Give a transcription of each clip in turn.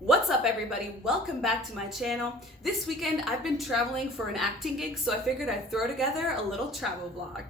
What's up everybody? Welcome back to my channel. This weekend I've been traveling for an acting gig, so I figured I'd throw together a little travel vlog.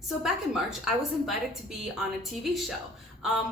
So back in March, I was invited to be on a TV show.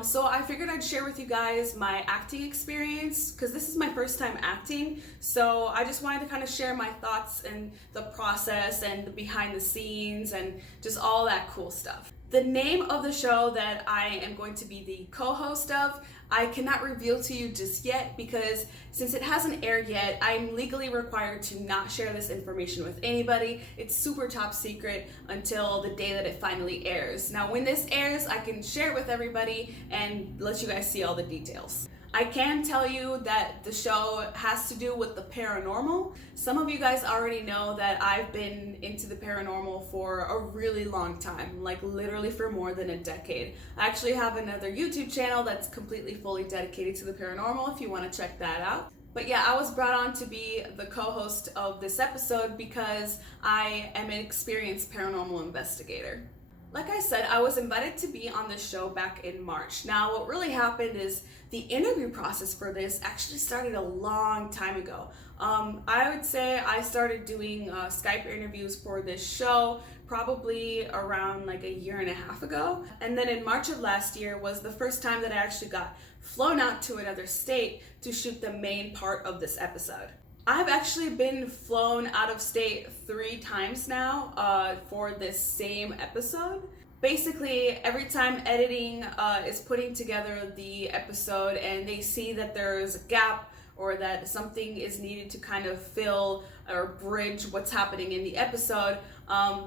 So I figured I'd share with you guys my acting experience because this is my first time acting. So I just wanted to kind of share my thoughts and the process and the behind the scenes and just all that cool stuff. The name of the show that I am going to be the co-host of, I cannot reveal to you just yet because since it hasn't aired yet, I'm legally required to not share this information with anybody. It's super top secret until the day that it finally airs. Now when this airs, I can share it with everybody and let you guys see all the details. I can tell you that the show has to do with the paranormal. Some of you guys already know that I've been into the paranormal for a really long time, like literally for more than a decade. I actually have another YouTube channel that's completely fully dedicated to the paranormal if you want to check that out. But yeah, I was brought on to be the co-host of this episode because I am an experienced paranormal investigator. Like I said, I was invited to be on this show back in March. Now, what really happened is the interview process for this actually started a long time ago. I would say I started doing Skype interviews for this show probably around like a year and a half ago. And then in March of last year was the first time that I actually got flown out to another state to shoot the main part of this episode. I've actually been flown out of state 3 times now for this same episode. Basically, every time editing is putting together the episode and they see that there's a gap or that something is needed to kind of fill or bridge what's happening in the episode,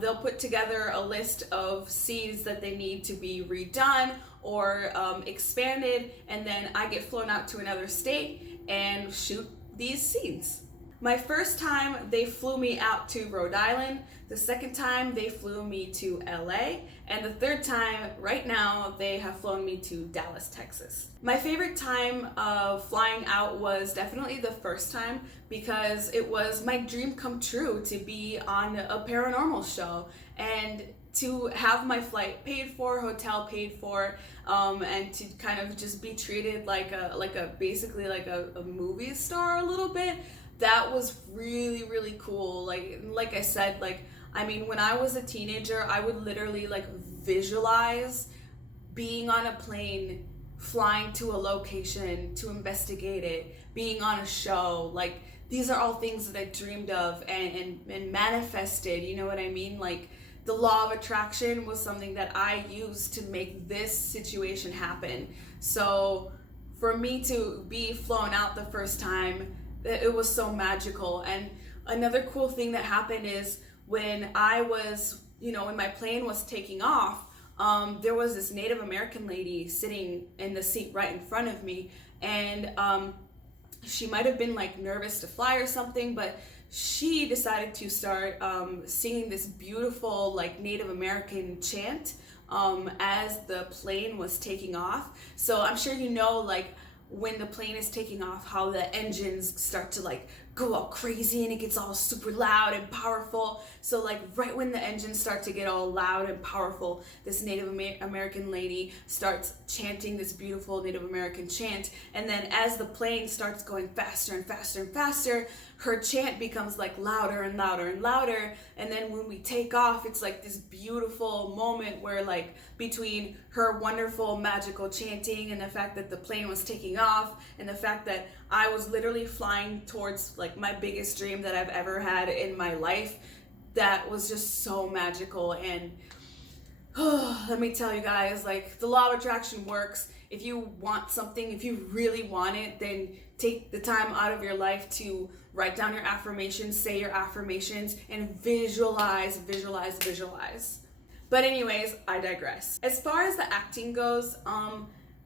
they'll put together a list of scenes that they need to be redone or expanded, and then I get flown out to another state and shoot these scenes. My first time, they flew me out to Rhode Island. The second time, they flew me to LA. And the third time, right now, they have flown me to Dallas, Texas. My favorite time of flying out was definitely the first time because it was my dream come true to be on a paranormal show and to have my flight paid for, hotel paid for, and to kind of just be treated like basically like a movie star a little bit. That was really, really cool. Like I said, I mean, when I was a teenager, I would literally visualize being on a plane, flying to a location to investigate it, being on a show. These are all things that I dreamed of and manifested, you know what I mean? The law of attraction was something that I used to make this situation happen. So for me to be flown out the first time, it was so magical. And another cool thing that happened is when I was, when my plane was taking off, there was this Native American lady sitting in the seat right in front of me, and she might have been nervous to fly or something, but she decided to start singing this beautiful Native American chant as the plane was taking off. So I'm sure when the plane is taking off, how the engines start to go all crazy and it gets all super loud and powerful. So right when the engines start to get all loud and powerful, this Native American lady starts chanting this beautiful Native American chant, and then as the plane starts going faster and faster and faster, her chant becomes louder and louder and louder. And then when we take off, it's this beautiful moment where between her wonderful magical chanting and the fact that the plane was taking off and the fact that I was literally flying towards my biggest dream that I've ever had in my life, that was just so magical. And let me tell you guys, the law of attraction works. If you want something, if you really want it, then take the time out of your life to write down your affirmations, say your affirmations, and visualize. But anyways, I digress. As far as the acting goes,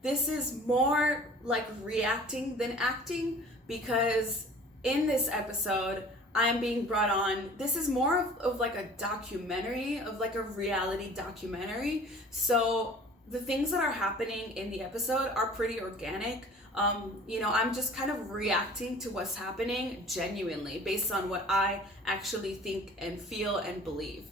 this is more like reacting than acting, because in this episode, I'm being brought on. This is more of like a documentary, of like a reality documentary. So the things that are happening in the episode are pretty organic. I'm just kind of reacting to what's happening genuinely based on what I actually think and feel and believe.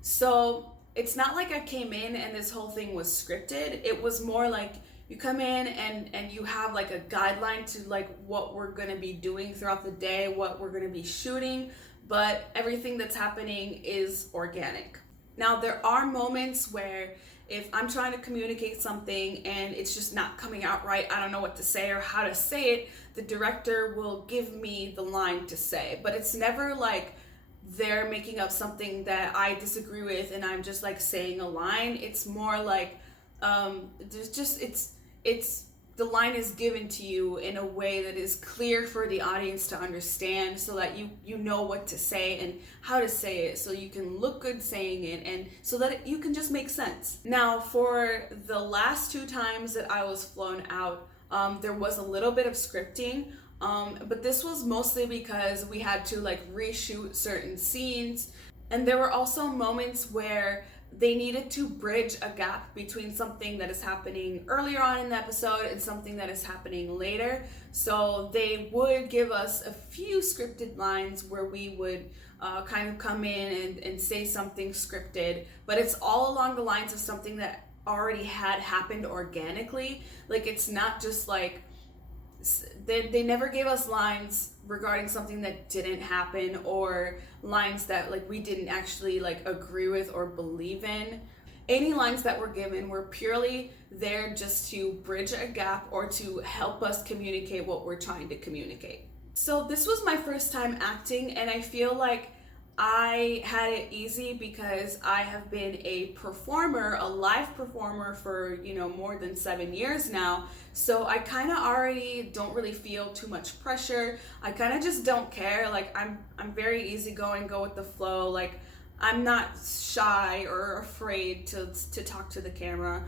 So it's not like I came in and this whole thing was scripted. It was more like you come in and you have like a guideline to like what we're gonna be doing throughout the day, what we're gonna be shooting, but everything that's happening is organic. Now, there are moments where if I'm trying to communicate something and it's just not coming out right, I don't know what to say or how to say it, the director will give me the line to say. But it's never like they're making up something that I disagree with and I'm just like saying a line. It's more like it's the line is given to you in a way that is clear for the audience to understand, so that you know what to say and how to say it, so you can look good saying it, and so that you can just make sense. Now, for the last 2 times that I was flown out, there was a little bit of scripting, but this was mostly because we had to like reshoot certain scenes, and there were also moments where they needed to bridge a gap between something that is happening earlier on in the episode and something that is happening later. So they would give us a few scripted lines where we would kind of come in and say something scripted, but it's all along the lines of something that already had happened organically. Like, it's not just like they never gave us lines regarding something that didn't happen, or lines that like we didn't actually like agree with or believe in. Any lines that were given were purely there just to bridge a gap or to help us communicate what we're trying to communicate. So this was my first time acting, and I feel like I had it easy because I have been a performer, a live performer for, more than 7 years now. So I kind of already don't really feel too much pressure. I kind of just don't care. Like, I'm very easygoing, go with the flow. Like, I'm not shy or afraid to talk to the camera.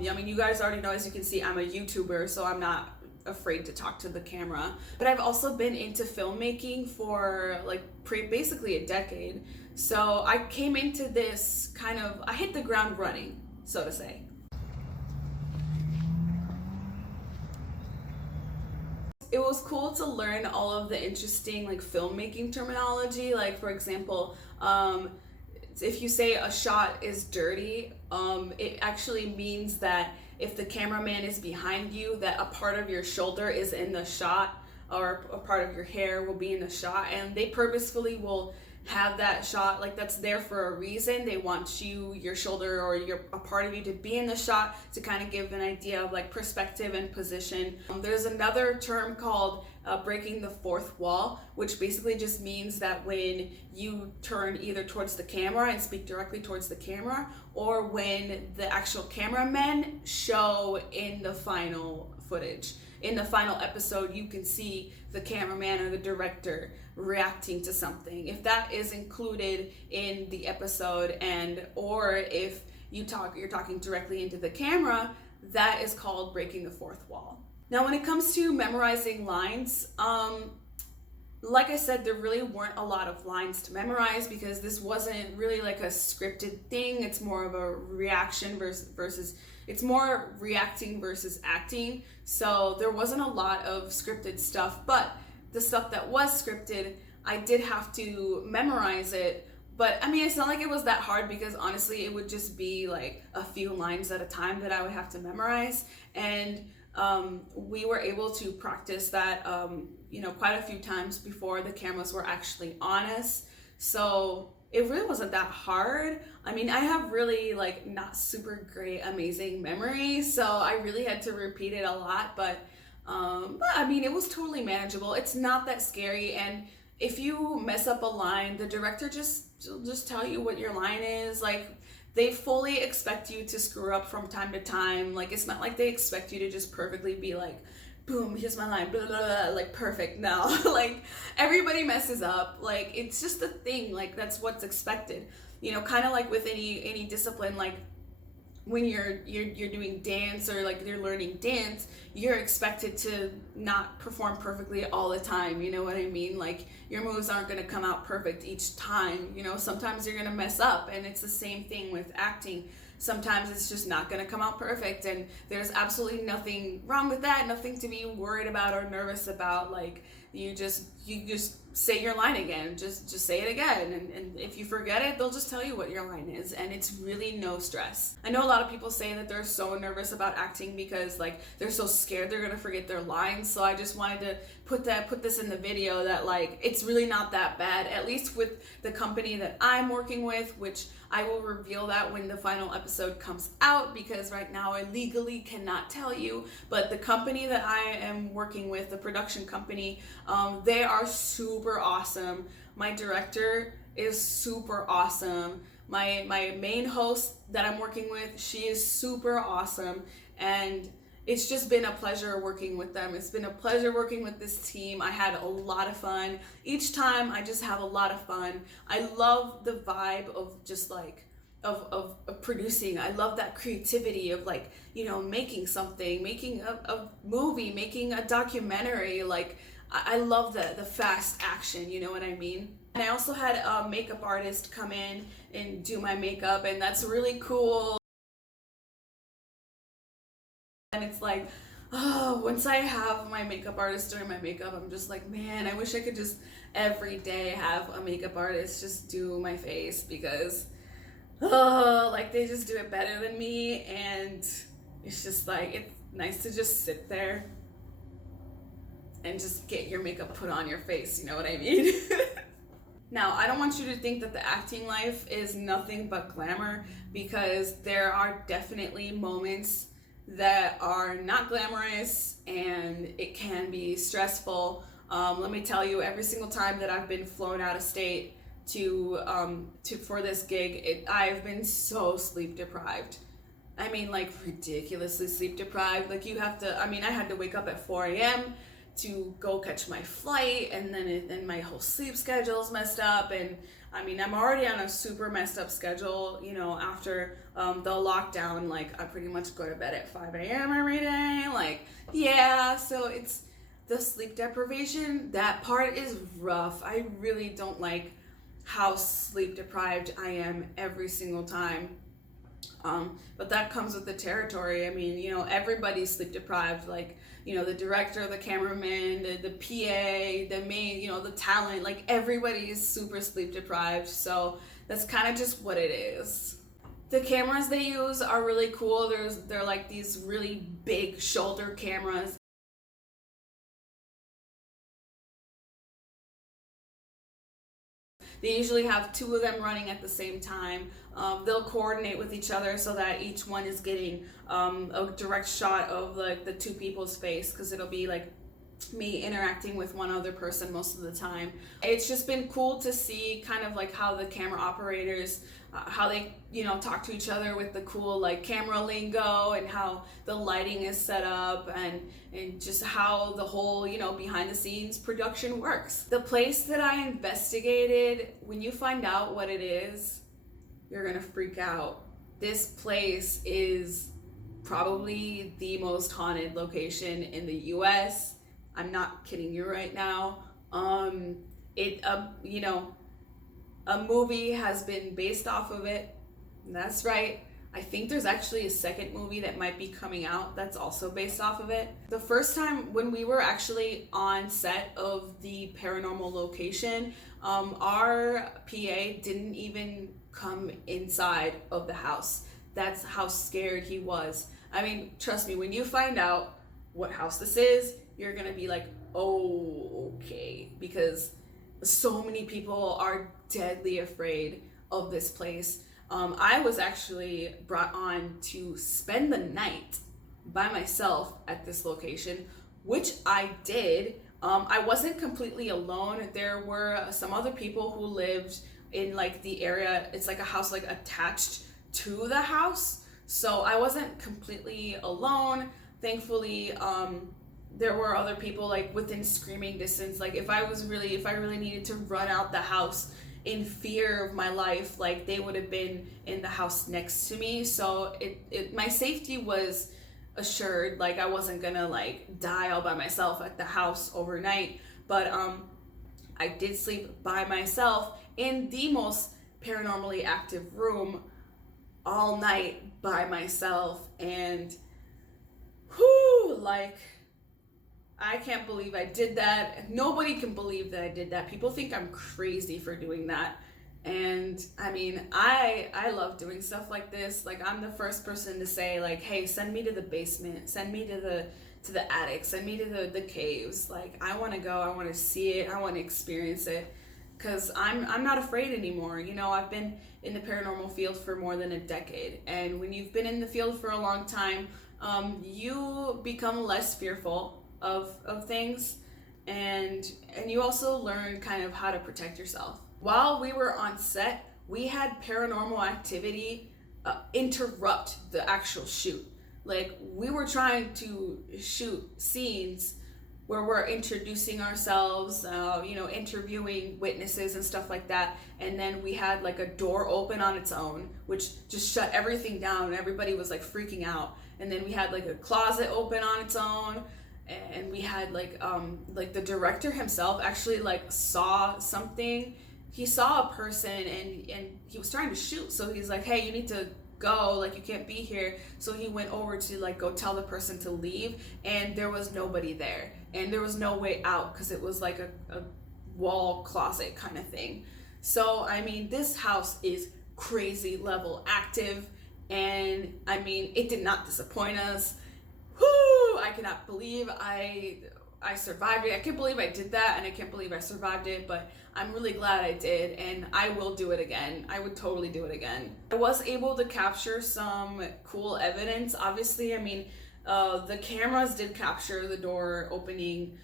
You guys already know, as you can see, I'm a YouTuber, so I'm not afraid to talk to the camera. But I've also been into filmmaking for like basically a decade. So I came into this I hit the ground running, so to say. It was cool to learn all of the interesting like filmmaking terminology. Like, for example, if you say a shot is dirty, it actually means that if the cameraman is behind you, that a part of your shoulder is in the shot, or a part of your hair will be in the shot, and they purposefully will have that shot, like, that's there for a reason. They want your shoulder or a part of you to be in the shot to kind of give an idea of like perspective and position. There's another term called breaking the fourth wall, which basically just means that when you turn either towards the camera and speak directly towards the camera, or when the actual cameramen show in the final footage. In the final episode, you can see the cameraman or the director reacting to something. If that is included in the episode, or if you're talking directly into the camera, that is called breaking the fourth wall. Now, when it comes to memorizing lines, like I said, there really weren't a lot of lines to memorize because this wasn't really like a scripted thing. It's more of a reaction versus it's more reacting versus acting. So there wasn't a lot of scripted stuff, but the stuff that was scripted, I did have to memorize it. But I mean, it's not like it was that hard, because honestly, it would just be like a few lines at a time that I would have to memorize. And we were able to practice that, quite a few times before the cameras were actually on us. So it really wasn't that hard. I mean, I have really like not super great, amazing memory, so I really had to repeat it a lot, but I mean, it was totally manageable. It's not that scary, and if you mess up a line, the director just tell you what your line is. Like, they fully expect you to screw up from time to time. Like, it's not like they expect you to just perfectly be like boom, here's my line, blah, blah, blah, like perfect. No, like everybody messes up. Like it's just a thing. Like that's what's expected. You know, kind of like with any discipline. Like when you're doing dance or like you're learning dance, you're expected to not perform perfectly all the time. You know what I mean? Like your moves aren't going to come out perfect each time. You know, sometimes you're going to mess up, and it's the same thing with acting. Sometimes it's just not going to come out perfect, and there's absolutely nothing wrong with that, nothing to be worried about or nervous about. Like you just say your line again, just say it again, and if you forget it, they'll just tell you what your line is, and it's really no stress. I know a lot of people say that they're so nervous about acting because like they're so scared they're gonna forget their lines. So I just wanted to put this in the video that like it's really not that bad, at least with the company that I'm working with, which I will reveal that when the final episode comes out, because right now I legally cannot tell you. But the company that I am working with, the production company, they are super awesome. My director is super awesome. My main host that I'm working with, she is super awesome, and it's just been a pleasure working with them. It's been a pleasure working with this team. I had a lot of fun. Each time I just have a lot of fun. I love the vibe of just like of producing. I love that creativity of like, you know, making something, making a movie, making a documentary. Like I love the fast action, you know what I mean? And I also had a makeup artist come in and do my makeup, and that's really cool. And it's like, oh, once I have my makeup artist doing my makeup, I'm just like, man, I wish I could just every day have a makeup artist just do my face, because oh, like they just do it better than me, and it's just like it's nice to just sit there and just get your makeup put on your face, you know what I mean? Now, I don't want you to think that the acting life is nothing but glamour, because there are definitely moments that are not glamorous and it can be stressful. Let me tell you, every single time that I've been flown out of state to for this gig, I've been so sleep deprived. I mean, like ridiculously sleep deprived. Like you have to. I mean, I had to wake up at 4 a.m. to go catch my flight, and then my whole sleep schedule's messed up. And I mean, I'm already on a super messed up schedule. You know, after the lockdown, like I pretty much go to bed at 5 a.m. every day. Like, yeah, so it's the sleep deprivation. That part is rough. I really don't like how sleep deprived I am every single time. But that comes with the territory. I mean, you know, everybody's sleep deprived. Like, you know, the director, the cameraman, the PA, the main, you know, the talent. Like, everybody is super sleep deprived. So that's kind of just what it is. The cameras they use are really cool. They're like these really big shoulder cameras. They usually have two of them running at the same time. They'll coordinate with each other so that each one is getting a direct shot of like the two people's face, because it'll be like me interacting with one other person most of the time. It's just been cool to see kind of like how the camera operators, how they, you know, talk to each other with the cool like camera lingo, and how the lighting is set up, and just how the whole, you know, behind the scenes production works. The place that I investigated, when you find out what it is, you're gonna freak out. This place is probably the most haunted location in the US. I'm not kidding you right now. You know, a movie has been based off of it. That's right. I think there's actually a second movie that might be coming out that's also based off of it. The first time when we were actually on set of the paranormal location, our PA didn't even come inside of the house. That's how scared he was. I mean, trust me, when you find out what house this is, you're gonna be like, oh, okay, because so many people are deadly afraid of this place. I was actually brought on to spend the night by myself at this location, which I did. I wasn't completely alone. There were some other people who lived in like the area. It's like a house like attached to the house. So I wasn't completely alone. Thankfully, there were other people like within screaming distance. Like if I really needed to run out the house in fear of my life, like they would have been in the house next to me. So my safety was assured. Like I wasn't gonna like die all by myself at the house overnight. But I did sleep by myself in the most paranormally active room all night by myself. And whoo, like I can't believe I did that. Nobody can believe that I did that. People think I'm crazy for doing that. And I mean, I love doing stuff like this. Like I'm the first person to say like, "Hey, send me to the basement. Send me to the attic. Send me to the caves. Like I want to go. I want to see it. I want to experience it." Cuz I'm not afraid anymore. You know, I've been in the paranormal field for more than a decade. And when you've been in the field for a long time, you become less fearful of things, and you also learn kind of how to protect yourself. While we were on set, we had Paranormal Activity interrupt the actual shoot. Like we were trying to shoot scenes where we're introducing ourselves, interviewing witnesses and stuff like that. And then we had like a door open on its own, which just shut everything down. And everybody was like freaking out. And then we had like a closet open on its own. And we had like the director himself actually like saw something. He saw a person and he was trying to shoot. So he's like, "Hey, you need to go, like you can't be here." So he went over to like go tell the person to leave, and there was nobody there, and there was no way out because it was like a wall closet kind of thing. So I mean, this house is crazy level active, and I mean, it did not disappoint us. Whoo! I cannot believe I survived it. I can't believe I did that, and I can't believe I survived it, but I'm really glad I did, and I will do it again. I would totally do it again. I was able to capture some cool evidence. Obviously, I mean, the cameras did capture the door opening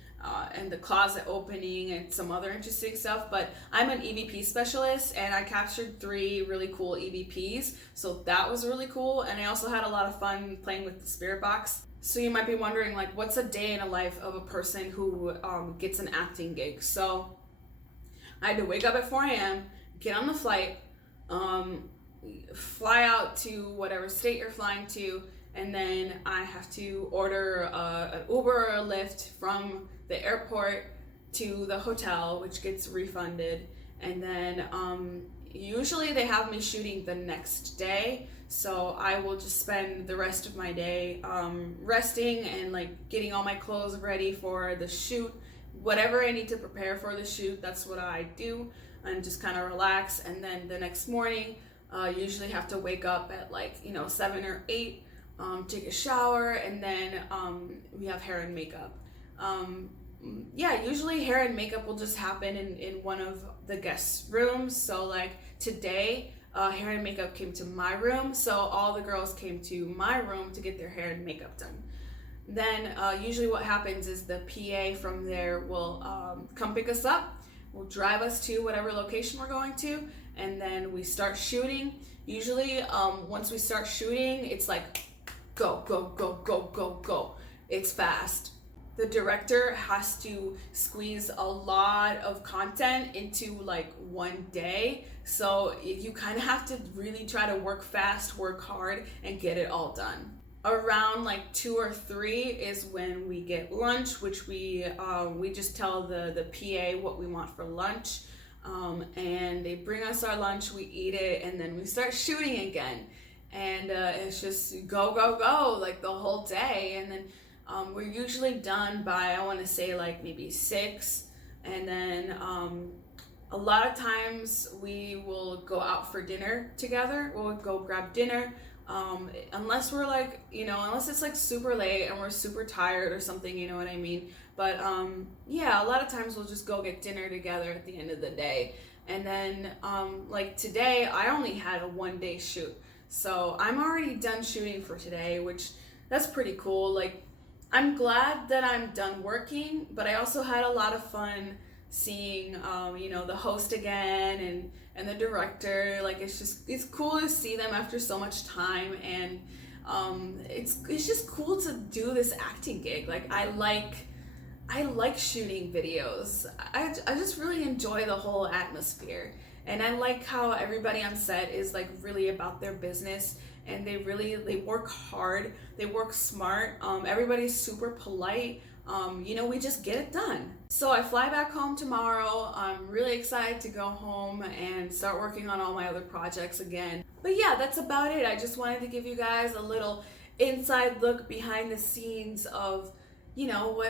and the closet opening and some other interesting stuff, but I'm an EVP specialist, and I captured 3 really cool EVPs, so that was really cool, and I also had a lot of fun playing with the spirit box. So you might be wondering, like, what's a day in a life of a person who gets an acting gig? So I had to wake up at 4 a.m., get on the flight, fly out to whatever state you're flying to, and then I have to order an Uber or a Lyft from the airport to the hotel, which gets refunded. And then usually they have me shooting the next day, so I will just spend the rest of my day resting and like getting all my clothes ready for the shoot. Whatever I need to prepare for the shoot, that's what I do, and just kind of relax. And then the next morning, usually have to wake up at 7 or 8, take a shower, and then we have hair and makeup. Usually hair and makeup will just happen in one of the guest rooms. So like today, hair and makeup came to my room, so all the girls came to my room to get their hair and makeup done. Then usually what happens is the PA from there will come pick us up, will drive us to whatever location we're going to, and then we start shooting. Usually once we start shooting, it's like go, go, go, go, go, go. It's fast. The director has to squeeze a lot of content into like one day, so you kind of have to really try to work fast, work hard, and get it all done. Around like 2 or 3 is when we get lunch, which we just tell the PA what we want for lunch, and they bring us our lunch, we eat it, and then we start shooting again. And it's just go, go, go like the whole day. And then we're usually done by, I want to say, like maybe 6. And then a lot of times we will go out for dinner together. We'll go grab dinner. Unless we're like, unless it's like super late and we're super tired or something, you know what I mean? But a lot of times we'll just go get dinner together at the end of the day. And then like today, I only had a 1-day shoot. So I'm already done shooting for today, which that's pretty cool. Like, I'm glad that I'm done working, but I also had a lot of fun seeing, the host again and the director. Like, it's cool to see them after so much time, and it's just cool to do this acting gig. Like, I like I like shooting videos. I just really enjoy the whole atmosphere. And I like how everybody on set is like really about their business, and they work hard, they work smart. Everybody's super polite. We just get it done. So I fly back home tomorrow. I'm really excited to go home and start working on all my other projects again. But yeah, that's about it. I just wanted to give you guys a little inside look behind the scenes of,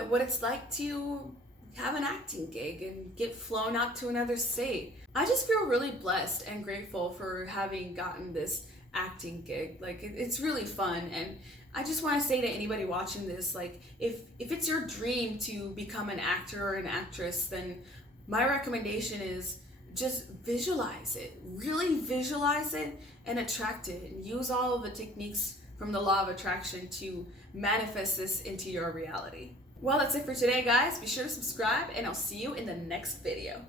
what it's like to have an acting gig and get flown out to another state. I just feel really blessed and grateful for having gotten this acting gig. Like it's really fun, and I just want to say to anybody watching this, like if it's your dream to become an actor or an actress, then my recommendation is just visualize it. Really visualize it and attract it, and use all of the techniques from the law of attraction to manifest this into your reality. Well, that's it for today, guys. Be sure to subscribe, and I'll see you in the next video.